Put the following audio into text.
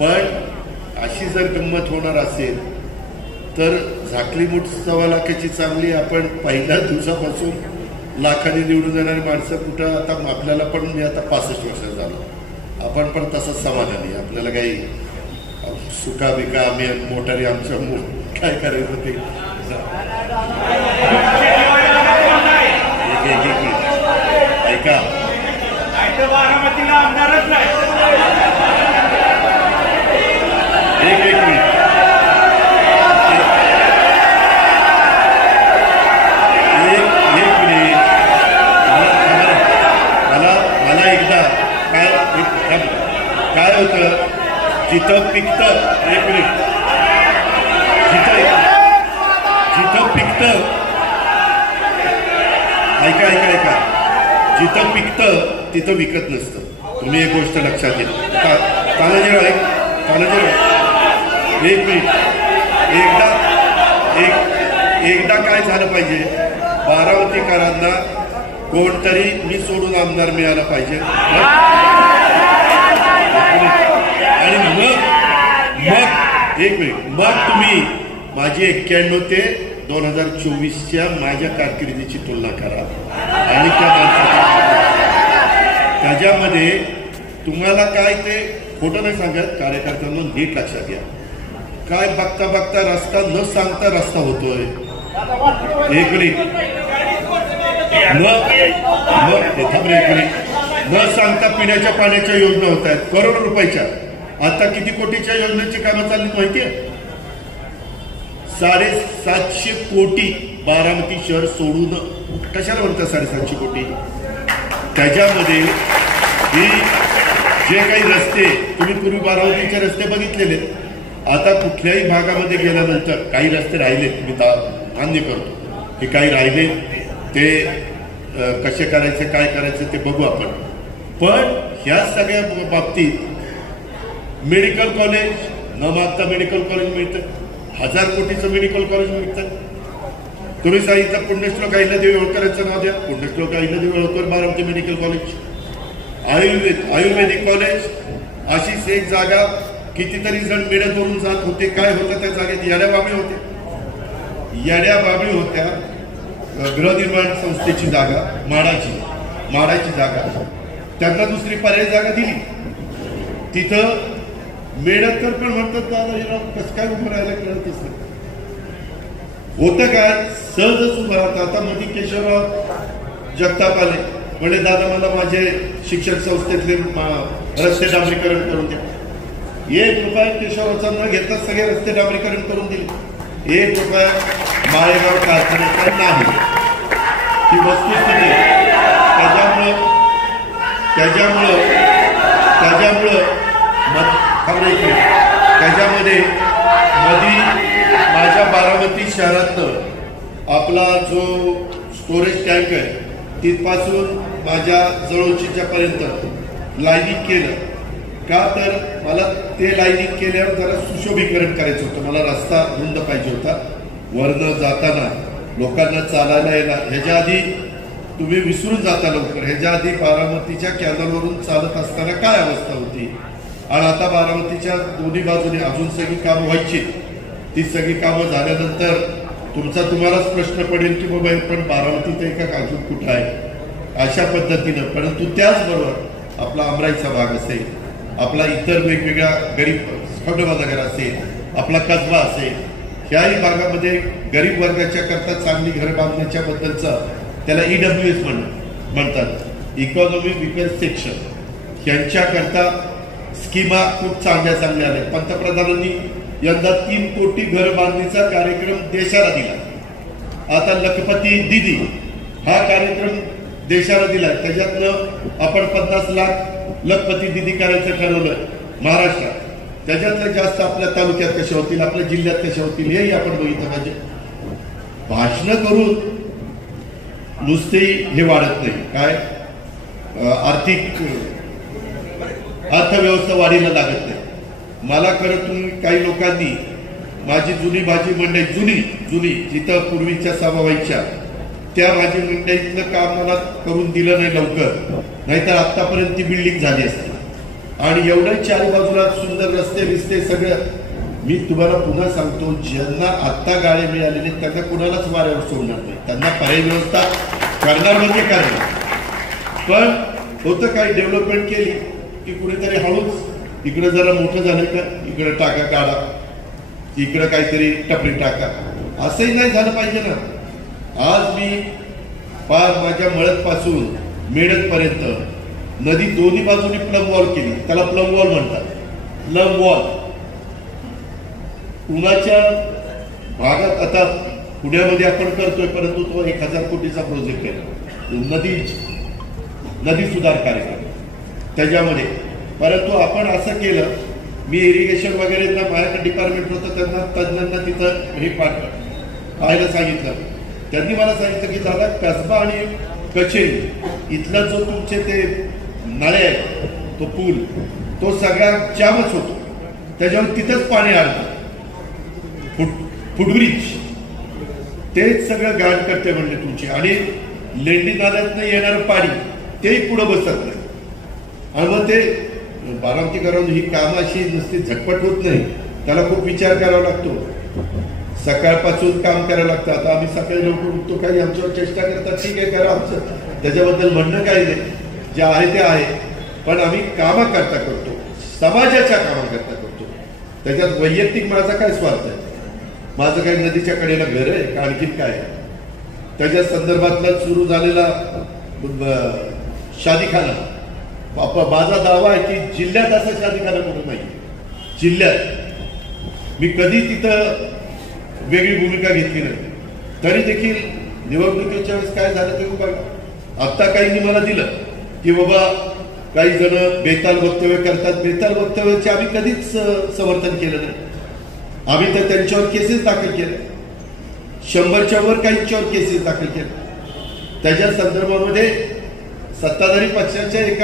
पण अशी जर गंमत होणार असेल तर झाकली मूठ 1.25 लाखाची चांगली. आपण पहिल्या दिवसापासून लाखाने निवडून येणारी माणसं कुठं आता आपल्याला पण मी आता 65 वर्ष झालो. आपण पण तसंच समाधानी. आपल्याला काही सुका बिका आम्ही मोटारी आमच्या काय करायचं ते ऐका. एक मिनिट मला एकदा काय होतं जिथं पिकतं. एक मिनिट. जिथं पिकतं ऐका ऐका ऐका जिथं पिकतं तिथं विकत नसतं. तुम्ही एक गोष्ट लक्षात घ्या. तानाजीराव एक मिनिट. एकदा काय झालं पाहिजे, बारामतीकरांना कोणतरी मी सोडून आमदार मिळाला पाहिजे. आणि मग एक मिनिट मग तुम्ही माझी 91 ते 2024च्या माझ्या कारकिर्दीची तुलना करा आणि त्या त्याच्यामध्ये तुम्हाला काय ते खोटं नाही सांगत. कार्यकर्त्यांना नीट लक्षात घ्या. काय बघता बघता रस्ता न सांगता रस्ता होतोय. एक मिनिट न सांगता पिण्याच्या पाण्याच्या योजना होत आहेत करोड रुपयाच्या. आता किती कोटीच्या योजनेची कामं चालली माहितीये? 750 कोटी बारामती शहर सोडून. कशाला म्हणतात 750 कोटी? त्याच्यामध्ये ही जे काही रस्ते तुम्ही पूर्वी बारामतीचे रस्ते बघितलेले, आता कुठल्याही भागामध्ये गेल्यानंतर काही रस्ते राहिले मी मान्य करतो की काही राहिले ते कसे करायचे काय करायचे ते बघू आपण. पण ह्या सगळ्या बाबतीत मेडिकल कॉलेज न मागता मेडिकल कॉलेज मिळतं. 1000 कोटीचं मेडिकल कॉलेज मिळतं. तुम्ही सांगितलं पुण्यश्लोक अहिल्यादेवी होळकर यांचं नाव द्या. पुण्यश्लोक अहिल्यादेवी होळकर बारामती मेडिकल कॉलेज. आयुर्वेदिक कॉलेज अशीच एक जागा. कितीतरी जण मेढे करून जात होते. काय होतं त्या जागेत? येड्या बाबी होत्या. गृहनिर्माण संस्थेची जागा माडाची जागा त्यांना दुसरी पर्याय जागा दिली. तिथं मेडकर पण म्हणतात दादा कसं काय उभं राहायला कळतच नाही. होतं काय सहजच उभं राहतं. आता मध्ये केशवराव जगताप आले म्हणजे दादा मला माझे शिक्षण संस्थेतले रस्ते डांबरीकरण करून द्या. 1 रुपया केशवरावचा न घेता सगळे रस्ते डांबरीकरण करून दिले. 1 रुपया माळेगाव कारखान्याचा नाही. ही वस्तुस्थिती. त्याच्यामध्ये मधी माझ्या बारामती शहरातनं आपला जो स्टोरेज टँक आहे तिथपासून माझ्या जवळचीच्या पर्यंत लाईनिंग केलं. का तर मला ते लाईनिंग केल्यावर जरा सुशोभीकरण करायचं होतं. मला रस्ता रुंद पाहिजे होता. वरनं जाताना लोकांना चालायला यायला. ह्याच्या आधी तुम्ही विसरून जाता लवकर. ह्याच्या आधी बारामतीच्या कॅनलवरून चालत असताना काय अवस्था होती. आणि आता बारामतीच्या दोन्ही बाजूने अजून सगळी कामं व्हायची. ती सगळी कामं झाल्यानंतर तुम्हालाच प्रश्न पडेल की बाबा पण बारामतीत आहे का अजून कुठं आहे अशा पद्धतीनं. परंतु त्याचबरोबर आपला अमराईचा भाग असेल, आपला इतर वेगवेगळ्या गरीब नगर असेल, आपला कसबा असेल, ह्याही भागामध्ये गरीब वर्गाच्या करता चांगली घरं बांधण्याच्या बद्दलचा त्याला EWS म्हणतात, इकॉनॉमिक विकास सेक्शन. यांच्याकरता स्कीमा खूप चांगल्या आल्या. पंतप्रधानांनी यंदा 3 कोटी घर बांधणीचा कार्यक्रम देशाला दिला. आता लखपती दिदी हा कार्यक्रम देशाला दिला. त्याच्यातनं आपण 50 लाख लखपती दिदी करायचं ठरवलं महाराष्ट्रात. त्याच्यातलं जास्त आपल्या तालुक्यात कशा होतील, आपल्या जिल्ह्यात कशा होतील हेही आपण बघितलं पाहिजे. भाषणं करून नुसते हे वाढत नाही. काय आर्थिक अर्थव्यवस्था वाढीला लागत नाही. मला खरं तुम्ही काही लोकांनी माझी जुनी भाजी मंडई जुनी जिथं पूर्वीच्या सभा व्हायच्या त्या भाजी मंडईतलं काम मला करून दिलं नाही लवकर, नाहीतर आतापर्यंत ती बिल्डिंग झाली असती. आणि एवढं चारी बाजूला सुंदर रस्ते बिस्ते सगळं. मी तुम्हाला पुन्हा सांगतो, ज्यांना आत्ता गाळे मिळालेले त्यांना कुणालाच वाऱ्यावर सोडणार नाही. त्यांना पर्याय व्यवस्था करणार म्हणजे करणार. पण होतं काही डेव्हलपमेंट केली की कुणीतरी हळूच इकडे जरा मोठं झालं का इकडे टाका काढा, इकडे काहीतरी टपरी टाका. असंही नाही झालं पाहिजे ना. आज मी पार माझ्या मळदपासून मेळतपर्यंत नदी दोन्ही बाजूनी प्लम वॉल केली. त्याला प्लम वॉल म्हणतात. प्लम वॉल पुण्याच्या भागात आता पुण्यामध्ये आपण करतोय, परंतु तो 1000 कोटीचा प्रोजेक्ट आहे नदी सुधार कार्यक्रम त्याच्यामध्ये. परंतु आपण असं केलं, मी इरिगेशन वगैरे माझ्याकडे डिपार्टमेंट होतं, त्यांना तज्ञांना तिथं हे पाहायला सांगितलं. त्यांनी मला सांगितलं की दादा कसबा आणि कचेरी इथला जो तुमचे ते नाळे आहेत, तो पूल तो सगळा जामच होतो. त्याच्यावर तिथंच पाणी आलं. फुटब्रिज तेच सगळं गाठ करते म्हणले तुमची. आणि लेंडी नाल्यातनं येणारं पाणी तेही पुढं बसत नाही. आणि मग ते बारामतीकरांनी ही कामं अशी नुसती झटपट होत नाही, त्याला खूप विचार करावा लागतो. सकाळपासून काम करावं लागतं. आता आम्ही सकाळी लवकर उठतो, काही आमच्यावर चेष्टा करतात, ठीक आहे करा आमचं, त्याच्याबद्दल म्हणणं काही नाही, जे आहे ते आहे. पण आम्ही कामं करता करतो, समाजाच्या कामाकरता करतो. त्याच्यात वैयक्तिक माझा काय स्वार्थ आहे? माझं काही नदीच्या कडेला घर आहे का आणखीन काय? त्याच्या संदर्भातला सुरू झालेला शादीखाना, माझा दावा आहे की जिल्ह्यात असं शादीखाना कुठं नाही. जिल्ह्यात मी कधी तिथं वेगळी भूमिका घेतली नाही. तरी देखील निवडणुकीच्या वेळेस काय झालं ते बघा. आत्ता काहींनी मला दिलं की बाबा काही जण बेताल वक्तव्य करतात. बेताल वक्तव्याचे आम्ही कधीच समर्थन केलं नाही. आम्ही तर त्यांच्यावर केसेस दाखल केले, 100च्या वर काहींच्यावर केसेस दाखल केले. त्याच्या संदर्भामध्ये सत्ताधारी पक्षाच्या एका